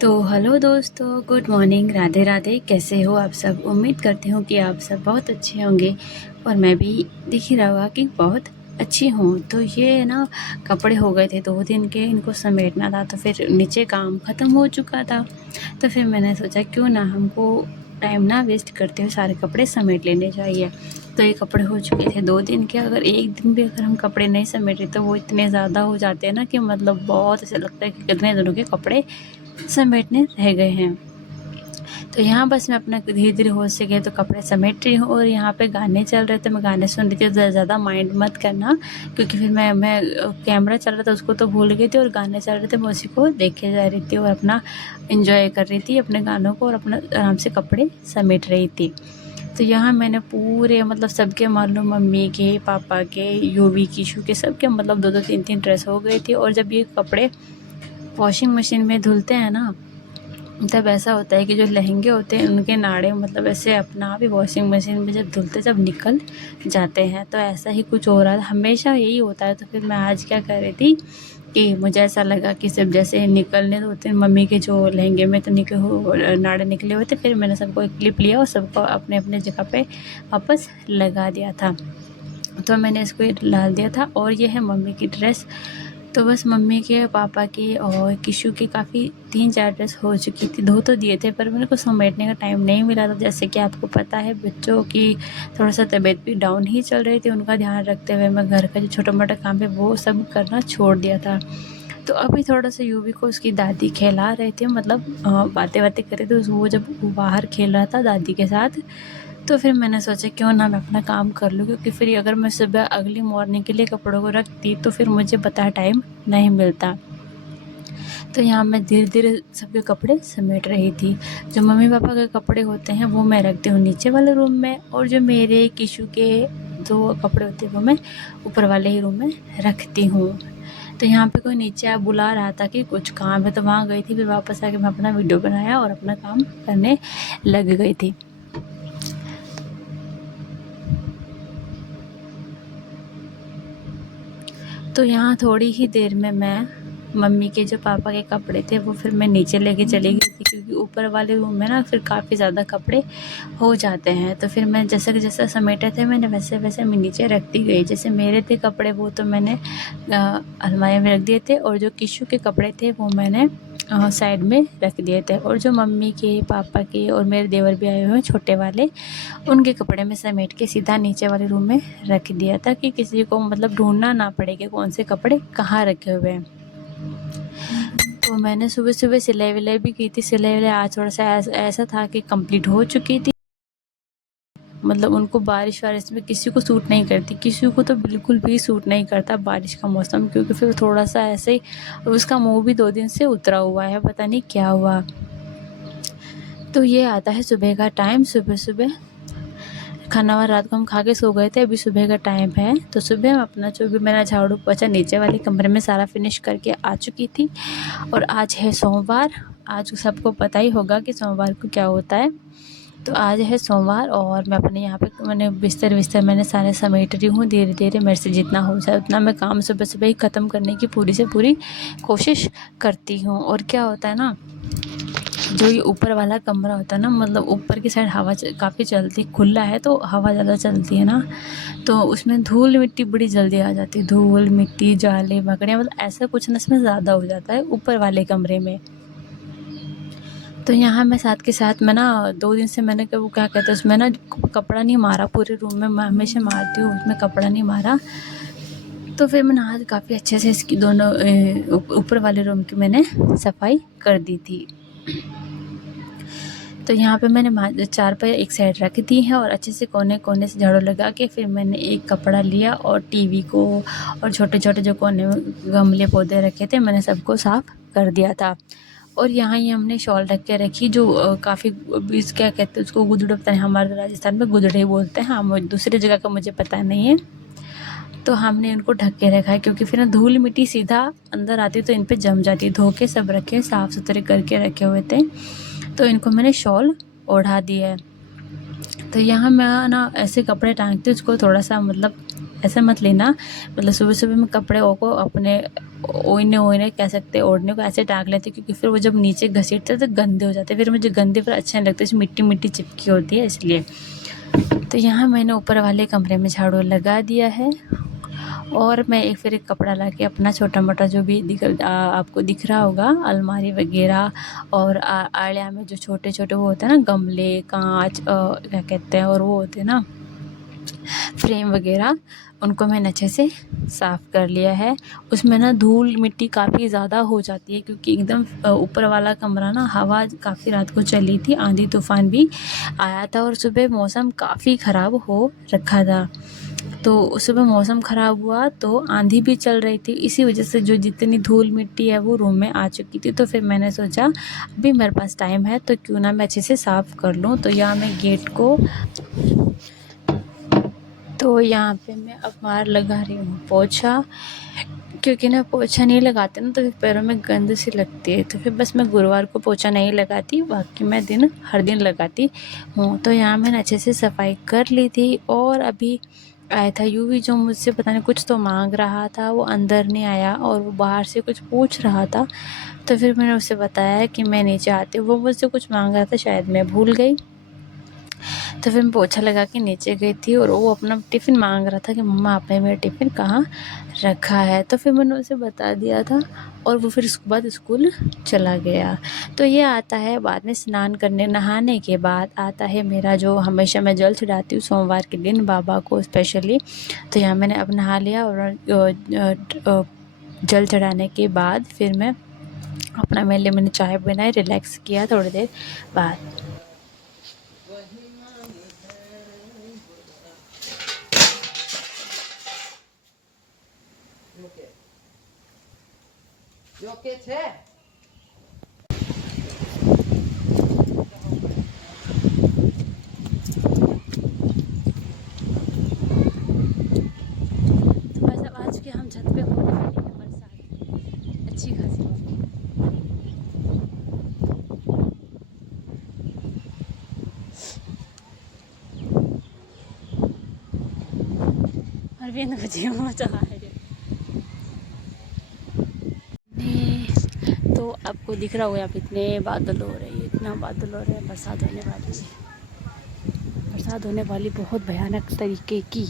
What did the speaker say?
तो हेलो दोस्तों, good morning, Radhe Radhe. कैसे हो आप सब? उम्मीद करती हूँ कि आप सब बहुत अच्छे होंगे और मैं भी दिख ही रहा होगा कि बहुत अच्छी हूँ। तो ये ना कपड़े हो गए थे 2 दिन के, इनको समेटना था। तो फिर नीचे काम ख़त्म हो चुका था, तो फिर मैंने सोचा क्यों ना हमको टाइम ना वेस्ट करते हुए सारे कपड़े समेट लेने चाहिए। तो ये कपड़े हो चुके थे 2 दिन के। अगर एक दिन भी अगर हम कपड़े नहीं समेटे तो वो इतने ज़्यादा हो जाते हैं ना कि मतलब बहुत ऐसा लगता है कि कितने दिनों के कपड़े समेटने रह गए हैं। तो यहाँ बस मैं अपना धीरे-धीरे हो सके तो कपड़े समेट रही हूँ और यहाँ पे गाने चल रहे थे, मैं गाने सुन रही थी। तो ज़्यादा माइंड मत करना, क्योंकि फिर मैं कैमरा चल रहा था उसको तो भूल गई थी और गाने चल रहे थे मैं उसी को देखे जा रही थी और अपना एंजॉय कर रही थी अपने गानों को और अपना आराम से कपड़े समेट रही थी। तो यहाँ मैंने पूरे मतलब सबके मालूम, मम्मी के, पापा के, यूवी, कीशु के, सबके मतलब 2-2 3-3 ड्रेस हो गए थे। और जब ये कपड़े वॉशिंग मशीन में धुलते हैं ना, तब ऐसा होता है कि जो लहंगे होते हैं उनके नाड़े मतलब ऐसे अपना आप ही वॉशिंग मशीन में जब धुलते जब निकल जाते हैं। तो ऐसा ही कुछ हो रहा था, हमेशा यही होता है। तो फिर मैं आज क्या कर रही थी कि मुझे ऐसा लगा कि सब जैसे निकलने होते हैं मम्मी के जो लहंगे में तो नाड़े निकले हुए थे, फिर मैंने सबको एक क्लिप लिया और सबको अपने अपने जगह पे वापस लगा दिया था। तो मैंने इसको डाल दिया था। और ये है मम्मी की ड्रेस। तो बस मम्मी के, पापा के और किशु की काफ़ी 3-4 ड्रेस हो चुकी थी। धो तो दिए थे पर मेरे को समेटने का टाइम नहीं मिला था। जैसे कि आपको पता है बच्चों की थोड़ा-सा तबीयत भी डाउन ही चल रही थी, उनका ध्यान रखते हुए मैं घर का जो छोटा-मोटा काम है वो सब करना छोड़ दिया था। तो अभी थोड़ा-सा यूवी को उसकी दादी खिला रहे थे, मतलब बातें-वातें कर रहे थे। वो जब बाहर खेल रहा था दादी के साथ, तो फिर मैंने सोचा क्यों ना मैं अपना काम कर लूँ, क्योंकि फिर अगर मैं सुबह अगली मॉर्निंग के लिए कपड़ों को रखती तो फिर मुझे पता है टाइम नहीं मिलता। तो यहाँ मैं धीरे-धीरे सबके कपड़े समेट रही थी। जो मम्मी-पापा के कपड़े होते हैं वो मैं रखती हूँ नीचे वाले रूम में, और जो मेरे, किशु के जो कपड़े होते हैं वो मैं ऊपर वाले ही रूम में रखती हूँ। तो यहाँ पे कोई नीचे बुला रहा था कि कुछ काम है, तो वहाँ गई थी। फिर वापस आके मैं अपना वीडियो बनाया और अपना काम करने लग गई थी। तो यहाँ थोड़ी ही देर में मैं मम्मी के जो पापा के कपड़े थे वो फिर मैं नीचे लेके चली गई थी, क्योंकि ऊपर वाले रूम में ना फिर काफ़ी ज़्यादा कपड़े हो जाते हैं। तो फिर मैं जैसे कि जैसा समेटे थे मैंने वैसे वैसे मैं नीचे रखती गई। जैसे मेरे थे कपड़े वो तो मैंने अलमारी में रख दिए थे, और जो किशु के कपड़े थे वो मैंने साइड में रख दिए थे। और जो मम्मी के, पापा के और मेरे देवर भी आए हुए हैं छोटे वाले, उनके कपड़े में समेट के सीधा नीचे वाले रूम में रख दिया था कि किसी को मतलब ढूंढना ना पड़े कि कौन से कपड़े कहाँ रखे हुए हैं। तो मैंने सुबह सुबह सिलाई विलाई भी की थी। सिलाई विलाई आज थोड़ा सा ऐसा था कि कंप्लीट हो चुकी थी। मतलब उनको बारिश वारिश में किसी को सूट नहीं करती, किसी को तो बिल्कुल भी सूट नहीं करता बारिश का मौसम, क्योंकि फिर थोड़ा सा ऐसे ही उसका मुंह भी 2 दिन से उतरा हुआ है, पता नहीं क्या हुआ। तो ये आता है सुबह का टाइम। सुबह सुबह खाना वाना रात को हम खा के सो गए थे, अभी सुबह का टाइम है। तो सुबह मैं अपना जो भी मेरा झाड़ू पोछा नीचे वाले कमरे में सारा फिनिश करके आ चुकी थी। और आज है सोमवार। आज सबको पता ही होगा कि सोमवार को क्या होता है। तो आज है सोमवार और मैं अपने यहाँ पे मैंने बिस्तर मैंने सारे समेट रही हूँ धीरे धीरे। मेरे से जितना हो जाए उतना मैं काम सुबह सुबह ही ख़त्म करने की पूरी से पूरी कोशिश करती हूँ। और क्या होता है ना, जो ये ऊपर वाला कमरा होता है ना, मतलब ऊपर की साइड हवा काफ़ी चलती, खुला है तो हवा ज़्यादा चलती है ना, तो उसमें धूल मिट्टी बड़ी जल्दी आ जाती है। धूल मिट्टी जाले मकड़ियाँ, मतलब ऐसा कुछ ना इसमें ज़्यादा हो जाता है ऊपर वाले कमरे में। तो यहाँ मैं साथ के साथ मैं ना 2 दिन से मैंने वो क्या कहते हैं उसमें ना कपड़ा नहीं मारा पूरे रूम में। मैं हमेशा मारती हूँ, उसमें कपड़ा नहीं मारा। तो फिर मैंने आज काफ़ी अच्छे से इसकी दोनों ऊपर वाले रूम की मैंने सफाई कर दी थी। तो यहाँ पे मैंने चारपाई एक साइड रख दी है और अच्छे से कोने कोने से झाड़ू लगा के फिर मैंने एक कपड़ा लिया और टीवी को और छोटे छोटे जो कोने में गमले पौधे रखे थे मैंने सबको साफ़ कर दिया था। और यहाँ ही हमने शॉल ढक के रखी, जो काफ़ी क्या कहते हैं उसको, गुदड़े, पता नहीं, हमारे राजस्थान में गुदड़े बोलते हैं, हाँ दूसरी जगह का मुझे पता नहीं है। तो हमने उनको ढक के रखा है, क्योंकि फिर ना धूल मिट्टी सीधा अंदर आती तो इन पे जम जाती। धो के सब रखे, साफ़ सुथरे करके रखे हुए थे। तो इनको मैंने शॉल ओढ़ा दिया है। तो यहाँ मैं ना ऐसे कपड़े टांगती हूँ उसको थोड़ा सा मतलब ऐसा मत लेना, मतलब सुबह सुबह मैं कपड़े को अपने ओढ़ने कह सकते हैं, ओढ़ने को ऐसे टांग लेते क्योंकि फिर वो जब नीचे घसीटते तो गंदे हो जाते, फिर मुझे गंदे फिर अच्छे नहीं लगते, इसमें मिट्टी मिट्टी चिपकी होती है इसलिए। तो यहाँ मैंने ऊपर वाले कमरे में झाड़ू लगा दिया है और मैं फिर एक कपड़ा लाके अपना छोटा मोटा जो भी आपको दिख रहा होगा अलमारी वगैरह और आड़िया में जो छोटे छोटे वो होते हैं ना गमले कांच क्या कहते हैं और वो होते हैं ना फ्रेम वगैरह, उनको मैंने अच्छे से साफ़ कर लिया है। उसमें ना धूल मिट्टी काफ़ी ज़्यादा हो जाती है क्योंकि एकदम ऊपर वाला कमरा ना हवा काफ़ी रात को चली थी, आंधी तूफ़ान भी आया था और सुबह मौसम काफ़ी ख़राब हो रखा था। तो सुबह मौसम ख़राब हुआ तो आंधी भी चल रही थी, इसी वजह से जो जितनी धूल मिट्टी है वो रूम में आ चुकी थी। तो फिर मैंने सोचा अभी मेरे पास टाइम है तो क्यों ना मैं अच्छे से साफ़ कर लूँ। तो यहाँ मैं गेट को यहाँ पे मैं अब बाहर लगा रही हूँ पोछा, क्योंकि ना पोछा नहीं लगाते ना तो फिर पैरों में गंद सी लगती है। तो फिर बस मैं गुरुवार को पोछा नहीं लगाती, बाकी मैं हर दिन लगाती हूँ। तो यहाँ मैंने अच्छे से सफाई कर ली थी और अभी आया था यूवी जो मुझसे पता नहीं कुछ तो मांग रहा था, वो अंदर नहीं आया और वो बाहर से कुछ पूछ रहा था। तो फिर मैंने उसे बताया कि मैं नीचे आती हूँ, वो मुझसे कुछ मांग रहा था, शायद मैं भूल गई। तो फिर मैं पोछा लगा के नीचे गई थी और वो अपना टिफ़िन मांग रहा था कि मम्मा आपने मेरा टिफ़िन कहाँ रखा है। तो फिर मैंने उसे बता दिया था और वो फिर उसके बाद स्कूल चला गया। तो ये आता है बाद में स्नान करने नहाने के बाद आता है मेरा जो हमेशा मैं जल चढ़ाती हूँ सोमवार के दिन बाबा को स्पेशली। तो यहाँ मैंने अब नहा लिया और जल चढ़ाने के बाद फिर मैं अपना मैंने चाय बनाई, रिलैक्स किया थोड़ी देर बाद। जो के छे आज के हम छत पे होने वाली है बरसात अच्छी खासी। अरविंद को जी मचा है तो आपको दिख रहा होगा, आप इतने बादल हो रहे हैं, इतना बादल हो रहे हैं, बरसात होने वाली है, बरसात होने वाली बहुत भयानक तरीके की।